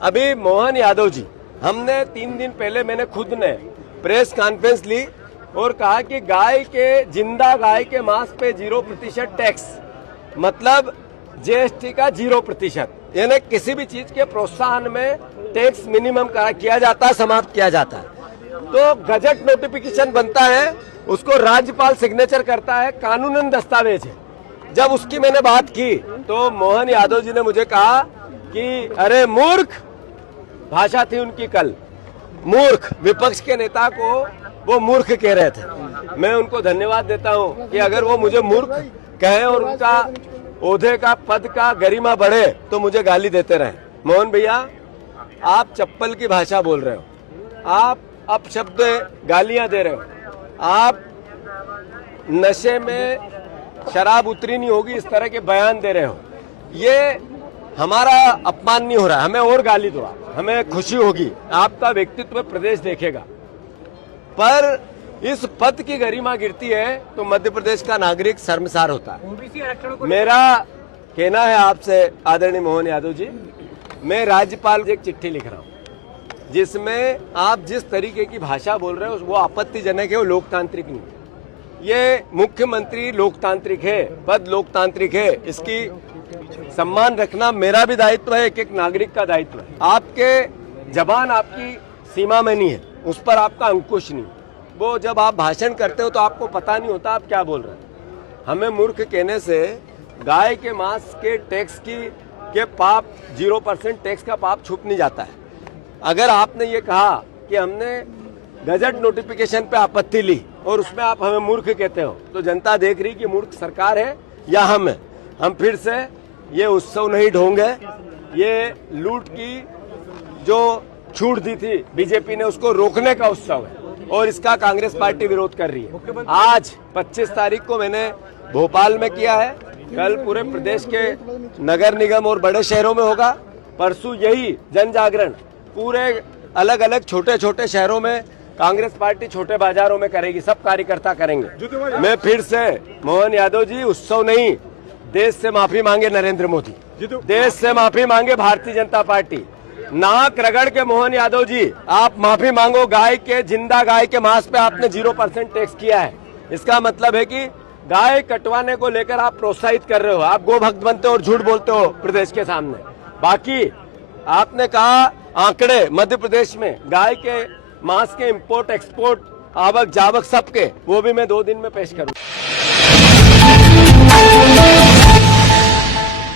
अभी मोहन यादव जी, हमने 3 दिन पहले मैंने खुद ने प्रेस कॉन्फ्रेंस ली और कहा कि जिंदा गाय के मांस पे 0% टैक्स, मतलब जीएसटी का 0%, यानी किसी भी चीज के प्रोत्साहन में टैक्स मिनिमम किया जाता है, समाप्त किया जाता है। तो गजट नोटिफिकेशन बनता है, उसको राज्यपाल सिग्नेचर करता है, कानूनन दस्तावेज है। जब उसकी मैंने बात की तो मोहन यादव जी ने मुझे कहा कि अरे मूर्ख, भाषा थी उनकी कल, मूर्ख, विपक्ष के नेता को वो मूर्ख कह रहे थे। मैं उनको धन्यवाद देता हूं कि अगर वो मुझे मूर्ख कहे और उनका ओहदे का, पद का गरिमा बढ़े तो मुझे गाली देते रहे। मोहन भैया, आप चप्पल की भाषा बोल रहे हो, आप अपशब्द गालियां दे रहे हो, आप नशे में शराब उतरी नहीं होगी इस तरह के बयान दे रहे हो। ये हमारा अपमान नहीं हो रहा, हमें और गाली दो, हमें खुशी होगी, आपका व्यक्तित्व प्रदेश देखेगा। पर इस पद की गरिमा गिरती है तो मध्य प्रदेश का नागरिक शर्मसार होता है। मेरा कहना है आपसे आदरणीय मोहन यादव जी, मैं राज्यपाल को एक चिट्ठी लिख रहा हूं जिसमें आप जिस तरीके की भाषा बोल रहे हो वो आपत्तिजनक है, वो लोकतांत्रिक नहीं। ये मुख्यमंत्री लोकतांत्रिक है, पद लोकतांत्रिक है, इसकी सम्मान रखना मेरा भी दायित्व है, एक नागरिक का दायित्व है। आपके जबान आपकी सीमा में नहीं है, उस पर आपका अंकुश नहीं। वो जब आप भाषण करते हो तो आपको पता नहीं होता आप क्या बोल रहे हैं। हमें मूर्ख कहने से गाय के मांस के टैक्स के पाप, 0% टैक्स का पाप छुप नहीं जाता है। अगर आपने ये कहा कि हमने गजट नोटिफिकेशन पे आपत्ति ली और उसमें आप हमें मूर्ख कहते हो, तो जनता देख रही कि मूर्ख सरकार है या हम है। हम फिर से ये उत्सव नहीं ढोंगे, ये लूट की जो छूट दी थी बीजेपी ने उसको रोकने का उत्सव है और इसका कांग्रेस पार्टी विरोध कर रही है। आज 25 तारीख को मैंने भोपाल में किया है, कल पूरे प्रदेश के नगर निगम और बड़े शहरों में होगा, परसों यही जन जागरण पूरे अलग अलग छोटे छोटे शहरों में कांग्रेस पार्टी छोटे बाजारों में करेगी, सब कार्यकर्ता करेंगे। मैं फिर से मोहन यादव जी, उत्सव नहीं, देश से माफी मांगे नरेंद्र मोदी, देश से माफी मांगे भारतीय जनता पार्टी। नाक रगड़ के मोहन यादव जी आप माफी मांगो, जिंदा गाय के मांस पे आपने 0% टैक्स किया है। इसका मतलब है कि गाय कटवाने को लेकर आप प्रोत्साहित कर रहे हो, आप गोभक्त बनते हो और झूठ बोलते हो प्रदेश के सामने। बाकी आपने कहा आंकड़े मध्य प्रदेश में गाय के मांस के इंपोर्ट एक्सपोर्ट, आवक जावक सबके, वो भी मैं 2 दिन में पेश करूँ।